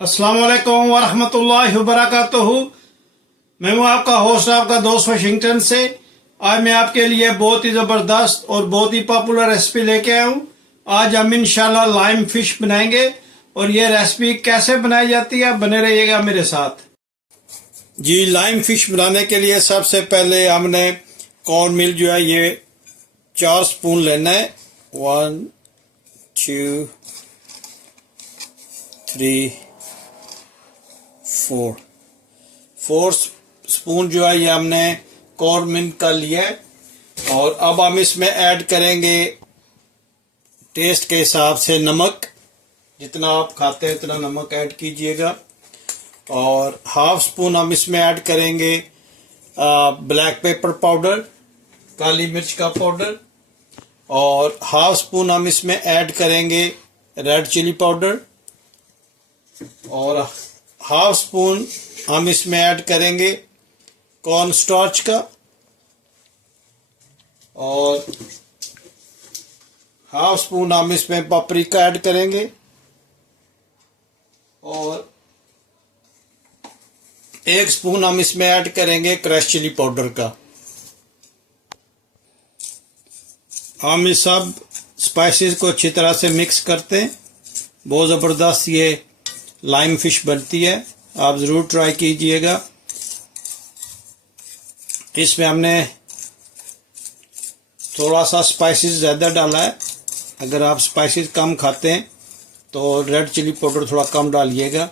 अस्सलाम वालेकुम वरहमतुल्लाहि वबरकातुहू। मैं हूं आपका होस्ट, आपका दोस्त वाशिंगटन से। आज मैं आपके लिए बहुत ही ज़बरदस्त और बहुत ही पॉपुलर रेसिपी लेके आया हूं। आज हम इंशाल्लाह लाइम फिश बनाएंगे और ये रेसिपी कैसे बनाई जाती है, बने रहिएगा मेरे साथ। जी, लाइम फिश बनाने के लिए सबसे पहले हमने कॉर्न मिल जो है ये 4 स्पून लेना है। 1 2 3 4 स्पून जो है ये हमने कॉर्न मिल्क का लिया है। और अब हम इसमें ऐड करेंगे टेस्ट के हिसाब से नमक। जितना आप खाते हैं उतना नमक ऐड कीजिएगा। और हाफ स्पून हम इसमें ऐड करेंगे ब्लैक पेपर पाउडर, काली मिर्च का पाउडर। और हाफ स्पून हम इसमें ऐड करेंगे रेड चिली पाउडर। और हाफ स्पून हम इसमें ऐड करेंगे कॉर्न स्टार्च का। और हाफ स्पून हम इसमें पापरिका ऐड करेंगे। और 1 स्पून हम इसमें ऐड करेंगे क्रश चिली पाउडर का। हम इस सब स्पाइसेस को अच्छी तरह से मिक्स करते हैं। बहुत ज़बरदस्त ये लाइम फिश बनती है, आप ज़रूर ट्राई कीजिएगा। इसमें हमने थोड़ा सा स्पाइसेस ज़्यादा डाला है। अगर आप स्पाइसेस कम खाते हैं तो रेड चिली पाउडर थोड़ा कम डालिएगा।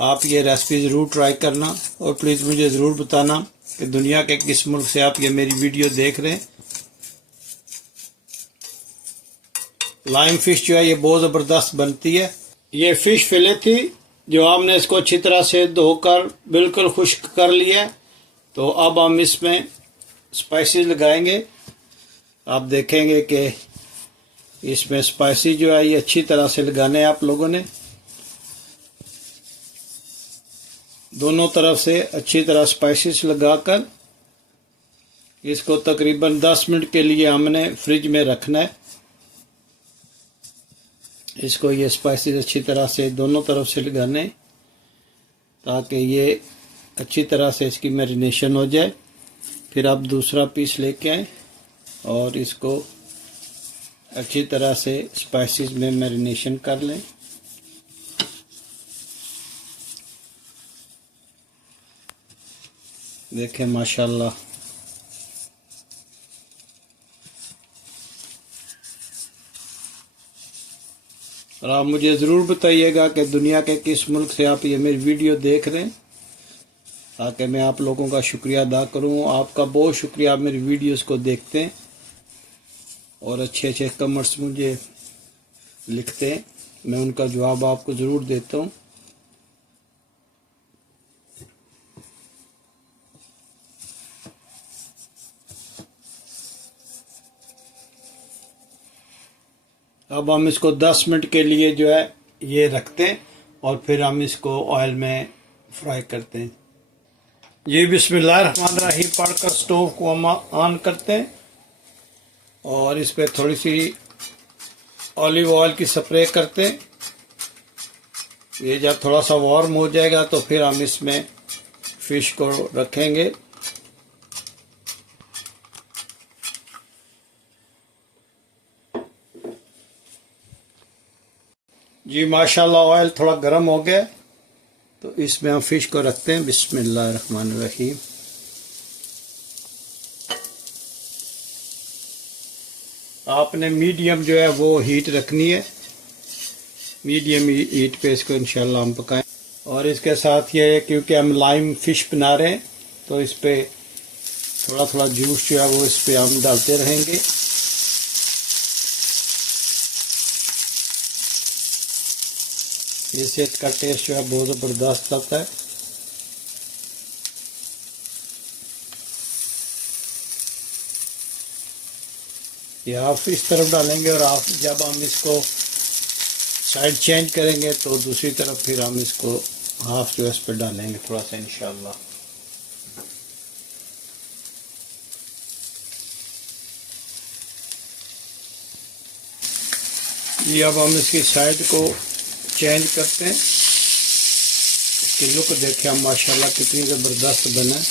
आप ये रेसिपी ज़रूर ट्राई करना और प्लीज़ मुझे ज़रूर बताना कि दुनिया के किस मुल्क से आप ये मेरी वीडियो देख रहे हैं। लाइम फिश जो है ये बहुत ज़बरदस्त बनती है। ये फ़िश फिले थी जो हमने इसको अच्छी तरह से धोकर बिल्कुल खुश्क कर लिया। तो अब हम इसमें स्पाइसेस लगाएंगे। आप देखेंगे कि इसमें स्पाइसी जो है ये अच्छी तरह से लगाने हैं आप लोगों ने। दोनों तरफ से अच्छी तरह स्पाइसेस लगाकर इसको तकरीबन 10 मिनट के लिए हमने फ्रिज में रखना है। इसको ये स्पाइसेस अच्छी तरह से दोनों तरफ से लगाने ताकि ये अच्छी तरह से इसकी मैरिनेशन हो जाए। फिर आप दूसरा पीस लेके आए और इसको अच्छी तरह से स्पाइसेस में मैरिनेशन कर लें। देखें माशाल्लाह और आप मुझे ज़रूर बताइएगा कि दुनिया के किस मुल्क से आप ये मेरी वीडियो देख रहे हैं ताकि मैं आप लोगों का शुक्रिया अदा करूं। आपका बहुत शुक्रिया, आप मेरी वीडियोस को देखते हैं और अच्छे अच्छे कमेंट्स मुझे लिखते हैं। मैं उनका जवाब आपको ज़रूर देता हूं। अब हम इसको 10 मिनट के लिए जो है ये रखते हैं और फिर हम इसको ऑयल में फ्राई करते हैं। ये बिस्मिल्लाहिर्रहमानिर्रहीम पढ़कर स्टोव को हम ऑन करते हैं और इस पर थोड़ी सी ऑलिव ऑयल की स्प्रे करते हैं। ये जब थोड़ा सा वार्म हो जाएगा तो फिर हम इसमें फिश को रखेंगे। जी माशाल्लाह ऑयल थोड़ा गर्म हो गया तो इसमें हम फिश को रखते हैं। बिस्मिल्लाहिर्रहमानिर्रहीम। आपने मीडियम जो है वो हीट रखनी है। मीडियम हीट पे इसको इंशाल्लाह हम पकाएं। और इसके साथ ये है क्योंकि हम लाइम फिश बना रहे हैं तो इस पे थोड़ा थोड़ा जूस जो है वो इस पे हम डालते रहेंगे। इससे इसका टेस्ट जो है बहुत ज़बरदस्त आता है। ये आप इस तरफ डालेंगे और आप जब हम इसको साइड चेंज करेंगे तो दूसरी तरफ फिर हम इसको हाफ जो है इस पर डालेंगे थोड़ा सा इंशाल्लाह। ये अब हम इसकी साइड को चेंज करते हैं। इसकी लुक देखें हम माशाल्लाह कितनी ज़बरदस्त बना है।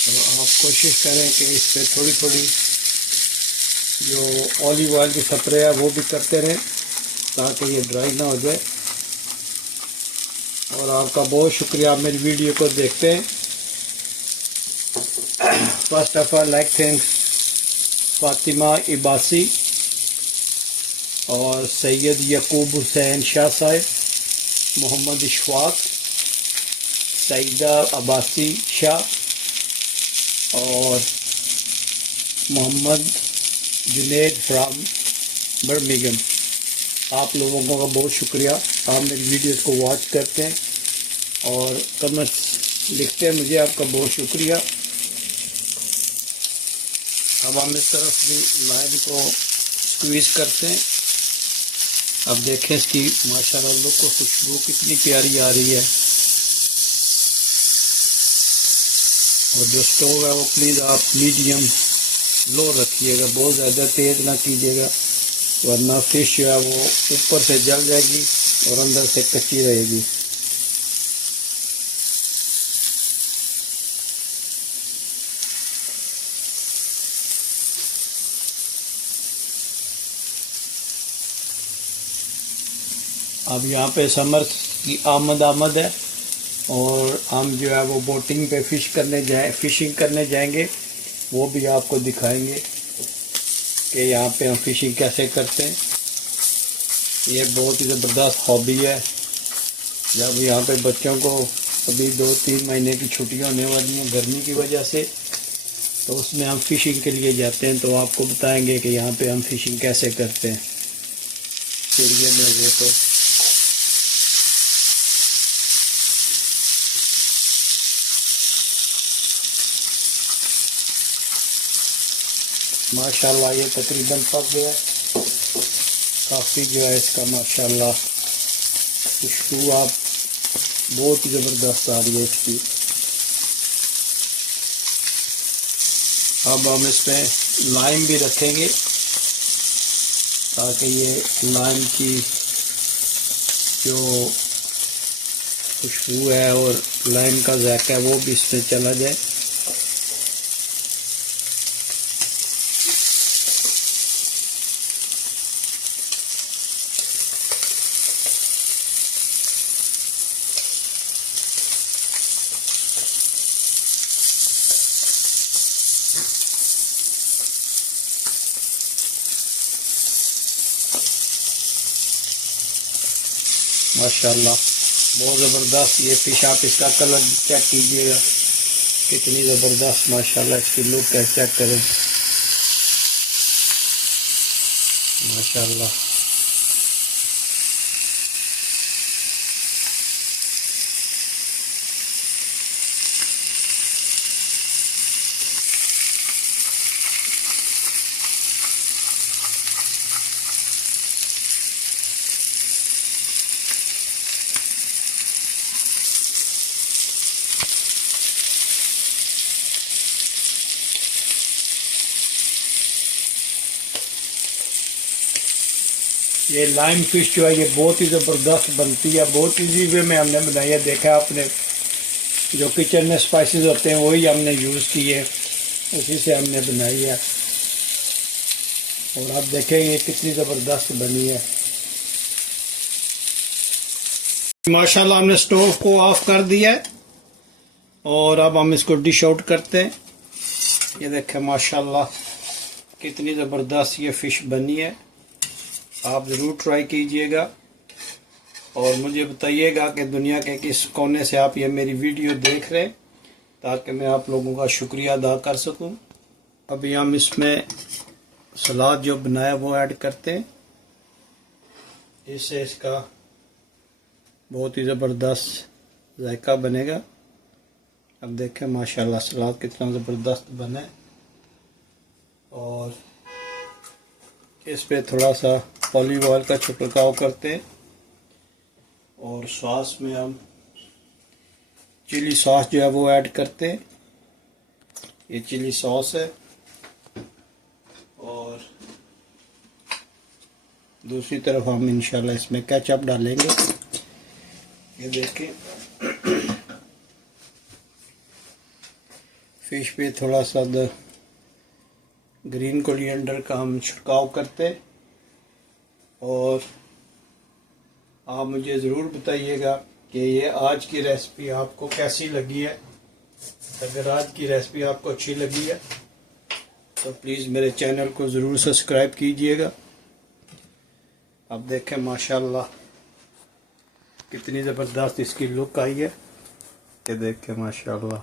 तो आप कोशिश करें कि इस पर थोड़ी थोड़ी जो ऑलिव ऑयल की स्प्रे है वो भी करते रहें ताकि ये ड्राई ना हो जाए। और आपका बहुत शुक्रिया, आप मेरी वीडियो को देखते हैं। First of all like thanks Fatima Ibasi और सैयद यकूब हुसैन शाह साहब, मोहम्मद इशफाक, सईदा अब्बासी शाह और मोहम्मद जुनेद फ्राम बर्मिंघम। आप लोगों का बहुत शुक्रिया, आप मेरी वीडियोस को वॉच करते हैं और कमेंट्स लिखते हैं, मुझे आपका बहुत शुक्रिया। अब हम इस तरफ भी लाइन को स्क्वीज़ करते हैं। अब देखें इसकी माशाल्लाह लुक को, खुशबू कितनी प्यारी आ रही है। और जो स्टोव है वो प्लीज़ आप मीडियम लो रखिएगा, बहुत ज़्यादा तेज़ ना कीजिएगा वरना फिश जो है वो ऊपर से जल जाएगी और अंदर से कच्ची रहेगी। अब यहाँ पे समर की आमद है और हम जो है वो बोटिंग पे फिशिंग करने जाएंगे, वो भी आपको दिखाएंगे कि यहाँ पे हम फिशिंग कैसे करते हैं। ये बहुत ही ज़बरदस्त हॉबी है। जब यहाँ पे बच्चों को अभी 2-3 महीने की छुट्टियाँ होने वाली हैं गर्मी की वजह से, तो उसमें हम फिशिंग के लिए जाते हैं। तो आपको बताएंगे कि यहाँ पे हम फिशिंग कैसे करते हैं। चलिए मैं वो तो माशाल्लाह ये तकरीबन पक गया, काफ़ी जो है इसका माशाल्लाह खुशबू आप बहुत ही ज़बरदस्त आ रही है इसकी। अब हम इसमें लाइम भी रखेंगे ताकि ये लाइम की जो खुशबू है और लाइम का जायका है वो भी इसमें चला जाए। माशाल्लाह बहुत ज़बरदस्त ये फिश, आप इसका कलर चेक कीजिएगा कितनी ज़बरदस्त माशाल्लाह इसकी लुक है, चेक करें माशाल्लाह। ये लाइम फिश जो है ये बहुत ही ज़बरदस्त बनती है, बहुत इजी वे में हमने बनाई है। देखा आपने जो किचन में स्पाइसेस होते हैं वही हमने यूज़ किए, उसी से हमने बनाई है। और आप देखें ये कितनी ज़बरदस्त बनी है। माशाल्लाह हमने स्टोव को ऑफ कर दिया है और अब हम इसको डिश आउट करते हैं। ये देखें माशाल्लाह कितनी ज़बरदस्त ये फ़िश बनी है। आप ज़रूर ट्राई कीजिएगा और मुझे बताइएगा कि दुनिया के किस कोने से आप ये मेरी वीडियो देख रहे हैं ताकि मैं आप लोगों का शुक्रिया अदा कर सकूं। अभी हम इसमें सलाद जो बनाया वो ऐड करते हैं, इससे इसका बहुत ही ज़बरदस्त जायका बनेगा। अब देखें माशाल्लाह सलाद कितना ज़बरदस्त बना है। और इस पे थोड़ा सा ऑलिव ऑयल का छिड़काव करते हैं और सॉस में हम चिली सॉस जो है वो ऐड करते हैं। ये चिली सॉस है और दूसरी तरफ हम इंशाल्लाह इसमें केचप डालेंगे। ये देखें फिश पे थोड़ा सा ग्रीन कोरिएंडर का हम छिड़काव करते। और आप मुझे ज़रूर बताइएगा कि ये आज की रेसिपी आपको कैसी लगी है। अगर आज की रेसिपी आपको अच्छी लगी है तो प्लीज़ मेरे चैनल को ज़रूर सब्सक्राइब कीजिएगा। अब देखें माशाल्लाह कितनी ज़बरदस्त इसकी लुक आई है। ये देखें माशाल्लाह।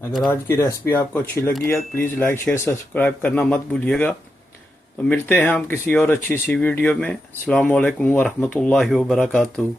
अगर आज की रेसिपी आपको अच्छी लगी है प्लीज़ लाइक शेयर सब्सक्राइब करना मत भूलिएगा। तो मिलते हैं हम किसी और अच्छी सी वीडियो में। अस्सलामु अलैकुम व रहमतुल्लाहि व बरकातुहू।